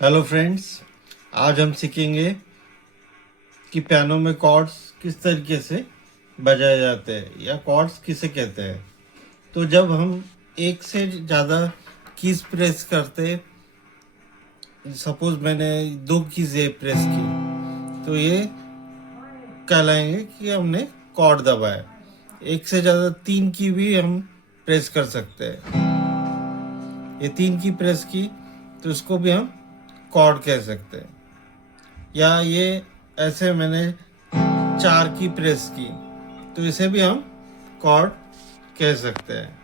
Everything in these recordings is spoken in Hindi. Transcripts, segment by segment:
हेलो फ्रेंड्स, आज हम सीखेंगे कि पियानो में कॉर्ड्स किस तरीके से बजाए जाते हैं या कॉर्ड्स किसे कहते हैं। तो जब हम एक से ज़्यादा कीज प्रेस करते, सपोज मैंने दो कीज ये प्रेस की, तो ये कहलाएंगे कि हमने कॉर्ड दबाया। एक से ज़्यादा तीन की भी हम प्रेस कर सकते हैं। ये तीन की प्रेस की तो इसको भी हम कॉर्ड कह सकते हैं। या ये ऐसे मैंने चार की प्रेस की तो इसे भी हम कॉर्ड कह सकते हैं।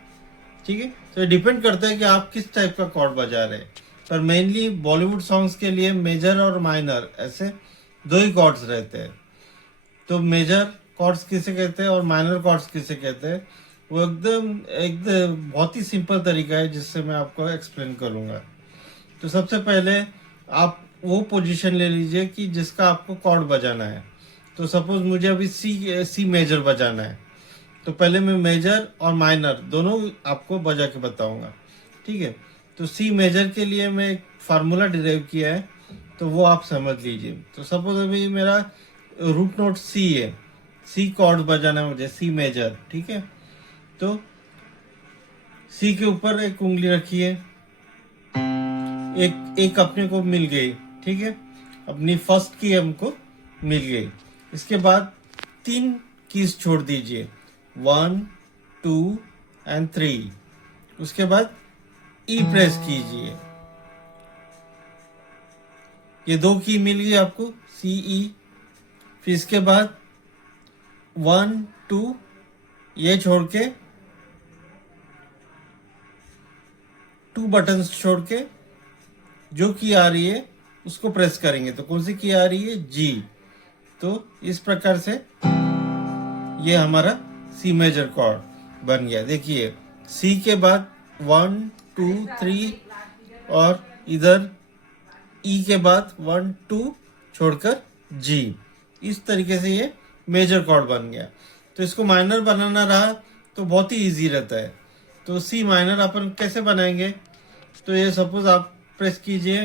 ठीक है, तो ये डिपेंड करता है कि आप किस टाइप का कॉर्ड बजा रहे हैं। पर मेनली बॉलीवुड सॉन्ग्स के लिए मेजर और माइनर ऐसे दो ही कॉर्ड्स रहते हैं। तो मेजर कॉर्ड्स किसे कहते हैं और माइनर कॉर्ड्स किसे कहते हैं, वो एकदम बहुत ही सिंपल तरीका है जिससे मैं आपको एक्सप्लेन करूंगा। तो सबसे पहले आप वो पोजीशन ले लीजिए कि जिसका आपको कॉर्ड बजाना है। तो सपोज मुझे अभी सी मेजर बजाना है, तो पहले मैं मेजर और माइनर दोनों आपको बजा के बताऊंगा। ठीक है, तो सी मेजर के लिए मैं एक फार्मूला डिराइव किया है, तो वो आप समझ लीजिए। तो सपोज अभी मेरा रूट नोट सी है, सी कॉर्ड बजाना है मुझे, सी मेजर। ठीक है, तो सी के ऊपर एक उंगली रखिए, एक एक अपने को मिल गई। ठीक है, अपनी फर्स्ट की हमको मिल गई। इसके बाद तीन कीज छोड़ दीजिए, 1, 2 एंड 3। उसके बाद ई प्रेस कीजिए। ये दो की मिल गई आपको, सी ई। फिर इसके बाद 1, 2 ये छोड़ के, 2 बटन्स छोड़ के जो की आ रही है उसको प्रेस करेंगे। तो कौन सी की आ रही है, जी। तो इस प्रकार से ये हमारा सी मेजर कॉर्ड बन गया। देखिए, सी के बाद 1, 2, 3 और इधर ई के बाद 1, 2 छोड़कर जी। इस तरीके से ये मेजर कॉर्ड बन गया। तो इसको माइनर बनाना रहा तो बहुत ही इजी रहता है। तो सी माइनर अपन कैसे बनाएंगे, तो ये सपोज आप प्रेस कीजिए,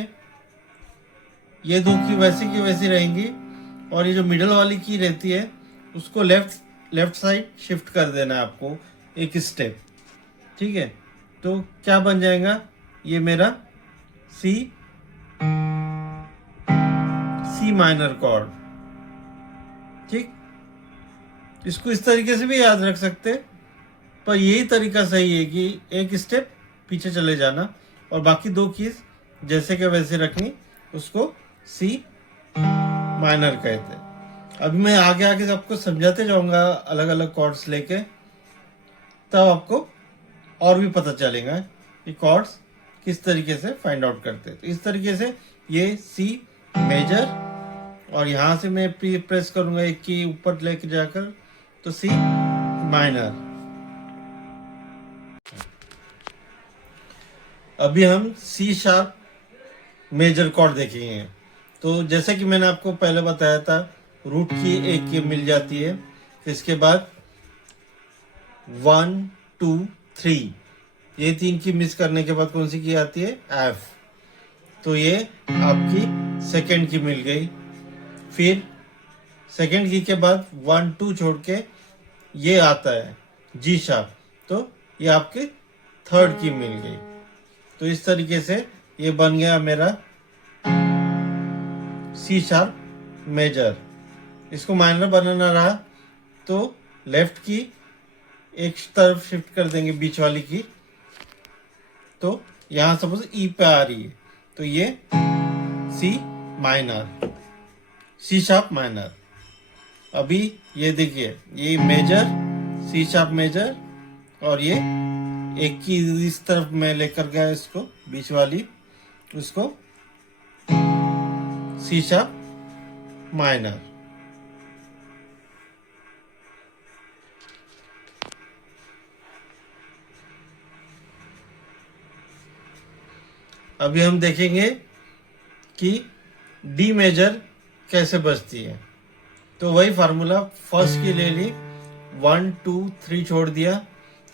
ये दो की वैसी रहेंगी और ये जो मिडल वाली की रहती है उसको लेफ्ट साइड शिफ्ट कर देना है आपको एक स्टेप। ठीक है, तो क्या बन जाएगा, ये मेरा सी माइनर कॉर्ड। ठीक, इसको इस तरीके से भी याद रख सकते, पर यही तरीका सही है कि एक स्टेप पीछे चले जाना और बाकी दो कीज जैसे के वैसे रखनी, उसको सी माइनर कहते हैं। अभी मैं आगे आगे सबको समझाते जाऊंगा अलग अलग कॉर्ड्स लेके, तब आपको और भी पता चलेगा कि कॉर्ड्स किस तरीके से फाइंड आउट करते हैं। तो इस तरीके से ये सी मेजर, और यहां से मैं प्रेस करूंगा एक की ऊपर लेके जाकर, तो सी माइनर। अभी हम सी शार्प मेजर कॉर्ड देखेंगे। तो जैसे कि मैंने आपको पहले बताया था, रूट की एक की मिल जाती है, फिर इसके बाद 1, 2, 3 ये तीन की मिस करने के बाद कौन सी की आती है, एफ। तो ये आपकी सेकेंड की मिल गई। फिर सेकेंड की के बाद 1, 2 छोड़ के ये आता है जी शार्प, तो ये आपकी थर्ड की मिल गई। तो इस तरीके से ये बन गया मेरा सी शार्प मेजर। इसको माइनर बनाना रहा तो लेफ्ट की एक तरफ शिफ्ट कर देंगे, बीच वाली की। तो यहां सपोज ई पे आ रही है, तो ये C minor, C sharp minor. अभी ये देखिए, ये मेजर, सी शार्प मेजर, और ये एक की इस तरफ मैं लेकर गया इसको, बीच वाली, उसको सी शार्प माइनर। अभी हम देखेंगे कि डी मेजर कैसे बजती है। तो वही फार्मूला, फर्स्ट की ले ली, 1, 2, 3 छोड़ दिया,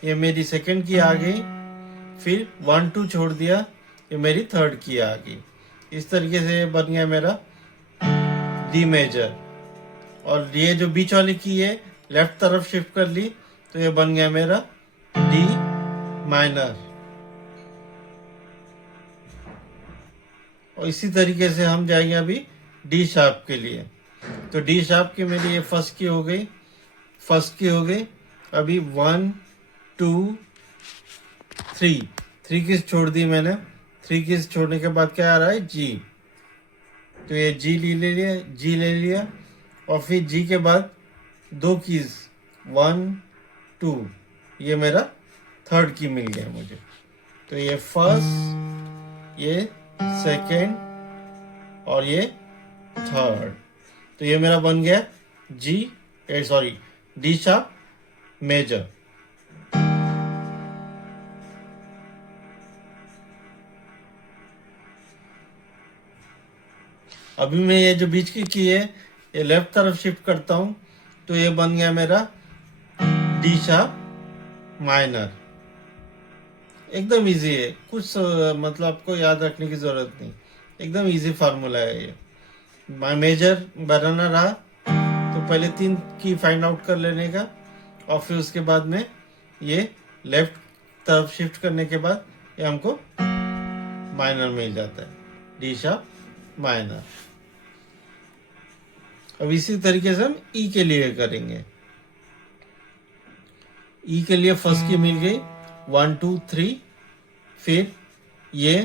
ये मेरी सेकंड की आ गई। फिर 1, 2 छोड़ दिया, ये मेरी थर्ड की आ गई। इस तरीके से ये बन गया मेरा डी मेजर। और ये जो बीच वाली की है लेफ्ट तरफ शिफ्ट कर ली तो ये बन गया मेरा डी माइनर। और इसी तरीके से हम जाएंगे अभी डी शार्प के लिए। तो डी शार्प की मेरी ये फर्स्ट की हो गई, फर्स्ट की हो गई। अभी 1 2 3, 3 कीज छोड़ दी मैंने। 3 कीज छोड़ने के बाद क्या आ रहा है, जी। तो ये जी ले लिया, जी ले लिया। और फिर जी के बाद 2 कीज 1 2, ये मेरा थर्ड की मिल गया मुझे। तो ये फर्स्ट, ये सेकेंड और ये थर्ड। तो ये मेरा बन गया डी शार्प मेजर। अभी मैं ये जो बीच की है ये लेफ्ट तरफ शिफ्ट करता हूं तो ये बन गया मेरा डी शार्प माइनर। एकदम इजी है, कुछ मतलब आपको याद रखने की जरूरत नहीं, एकदम इजी फार्मूला है ये। मेजर बनाना रहा तो पहले 3 की फाइंड आउट कर लेने का, और फिर उसके बाद में ये लेफ्ट तरफ शिफ्ट करने के बाद ये हमको माइनर मिल जाता है, डी शार्प माइनर। अब इसी तरीके से हम ई के लिए करेंगे। ई के लिए फर्स्ट की मिल गई 1 2 3, फिर ये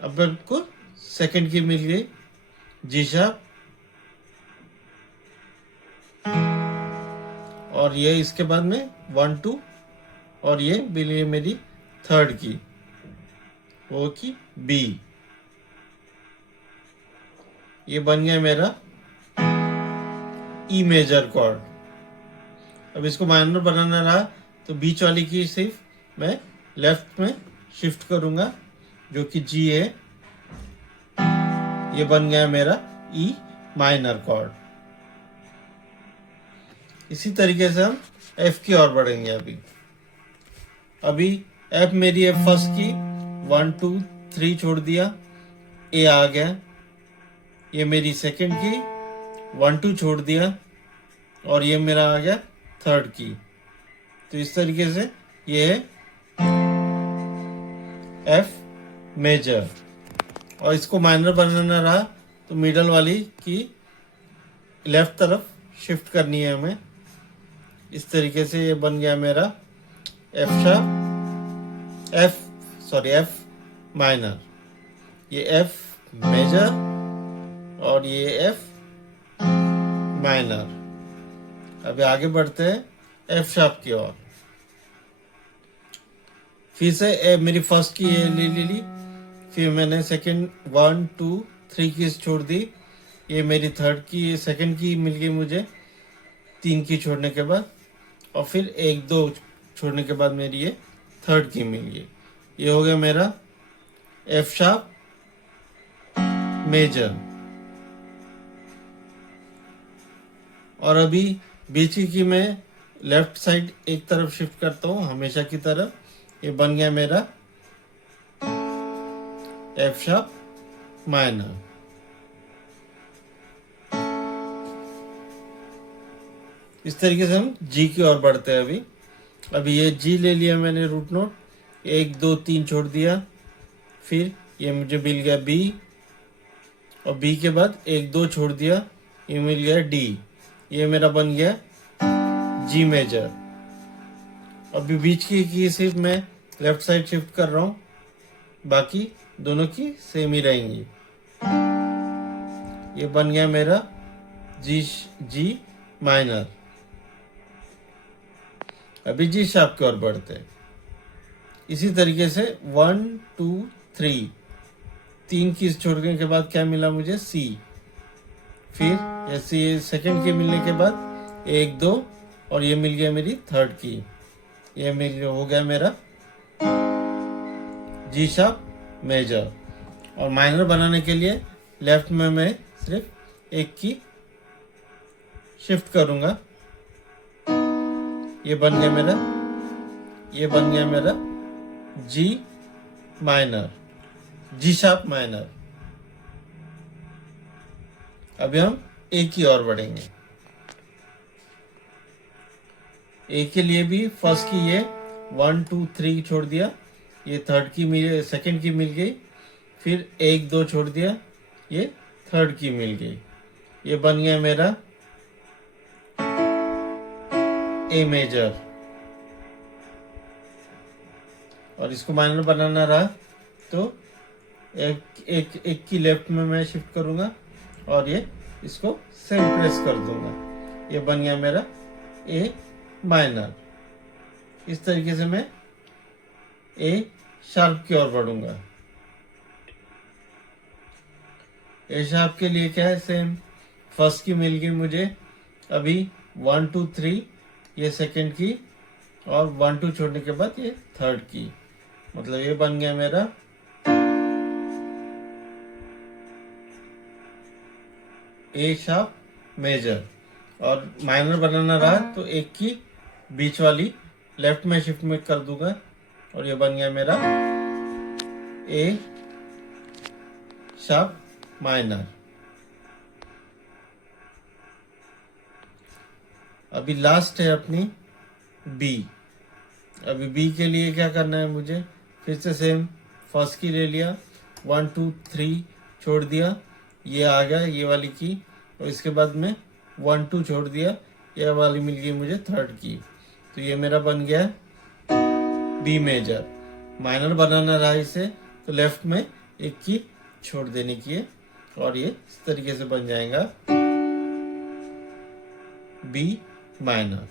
अब को सेकंड की मिल गई जी शार्प, और ये इसके बाद में 1 2, और ये मिल गई मेरी थर्ड की, वो की बी। ये बन गया मेरा ई मेजर कॉर्ड। अब इसको माइनर बनाना रहा तो बीच वाली की सिर्फ मैं लेफ्ट में शिफ्ट करूंगा जो कि जी है। ये बन गया मेरा ई माइनर कॉर्ड। इसी तरीके से हम एफ की ओर बढ़ेंगे। अभी एफ मेरी है फर्स्ट की 1 2 3 छोड़ दिया, ए आ गया। ये मेरी सेकंड की 1 2 छोड़ दिया, और ये मेरा आ गया थर्ड की। तो इस तरीके से ये है एफ मेजर। और इसको माइनर बनाना रहा तो मिडल वाली की लेफ्ट तरफ शिफ्ट करनी है हमें। इस तरीके से ये बन गया मेरा एफ माइनर, ये एफ मेजर और ये एफ माइनर। अभी आगे बढ़ते हैं एफ शार्प की ओर। फिर से मेरी फर्स्ट की ले ली, फिर मैंने सेकंड 1 2 3 की छोड़ दी। ये मेरी थर्ड की, सेकंड की मिल गई मुझे 3 की छोड़ने के बाद, और फिर 1 2 छोड़ने के बाद मेरी ये थर्ड की मिल गई। ये हो गया मेरा एफ शार्प मेजर। और अभी बीच की मैं लेफ्ट साइड एक तरफ शिफ्ट करता हूं हमेशा की तरफ। ये बन गया मेरा एफ शार्प माइनर। इस तरीके से हम जी की ओर बढ़ते हैं। अभी ये जी ले लिया मैंने रूट नोट, 1 2 3 छोड़ दिया, फिर ये मुझे मिल गया बी, और बी के बाद 1 2 छोड़ दिया, ये मिल गया डी। ये मेरा बन गया जी मेजर। अभी बीच की सिर्फ मैं लेफ्ट साइड शिफ्ट कर रहा हूं, बाकी दोनों की सेम ही रहेंगी। ये बन गया मेरा जी माइनर। अभी जी शार्प की ओर बढ़ते हैं। इसी तरीके से 1 2 3, 3 की छोड़ने के बाद क्या मिला मुझे, सी। फिर ऐसे ये सेकंड की मिलने के बाद 1 2, और ये मिल गया मेरी थर्ड की। ये हो गया मेरा जी शार्प मेजर। और माइनर बनाने के लिए लेफ्ट में मैं सिर्फ 1 की शिफ्ट करूंगा। ये बन गया मेरा जी माइनर। G sharp minor. अभी हम ए की ओर बढ़ेंगे। ए के लिए भी फर्स्ट की ये 1 2 3 छोड़ दिया, ये थर्ड की मिल, सेकंड की मिल गई, फिर 1 2 छोड़ दिया, ये थर्ड की मिल गई। ये बन गया मेरा ए मेजर। और इसको माइनर बनाना रहा तो एक की लेफ्ट में मैं शिफ्ट करूंगा और ये इसको सेम प्रेस कर दूंगा। ये बन गया मेरा ए माइनर। इस तरीके से मैं ए शार्प की ओर बढ़ूंगा। ए शार्प के लिए क्या है, सेम फर्स्ट की मिल गई मुझे, अभी 1 2 3 ये सेकंड की, और 1 2 छोड़ने के बाद ये थर्ड की, मतलब ये बन गया मेरा ए शार्प मेजर। और माइनर बनाना रहा तो एक की बीच वाली लेफ्ट में शिफ्ट में कर दूंगा और ये बन गया मेरा ए शार्प माइनर। अभी लास्ट है अपनी बी। अभी बी के लिए क्या करना है मुझे, फिर से सेम फर्स्ट की ले लिया, 1 2 3 छोड़ दिया, ये आ गया ये वाली की, और इसके बाद में 1 2 छोड़ दिया, ये वाली मिल गई मुझे थर्ड की। तो ये मेरा बन गया बी मेजर। माइनर बनाना रहा इसे तो लेफ्ट में एक की छोड़ देने की है और ये इस तरीके से बन जाएगा बी माइनर।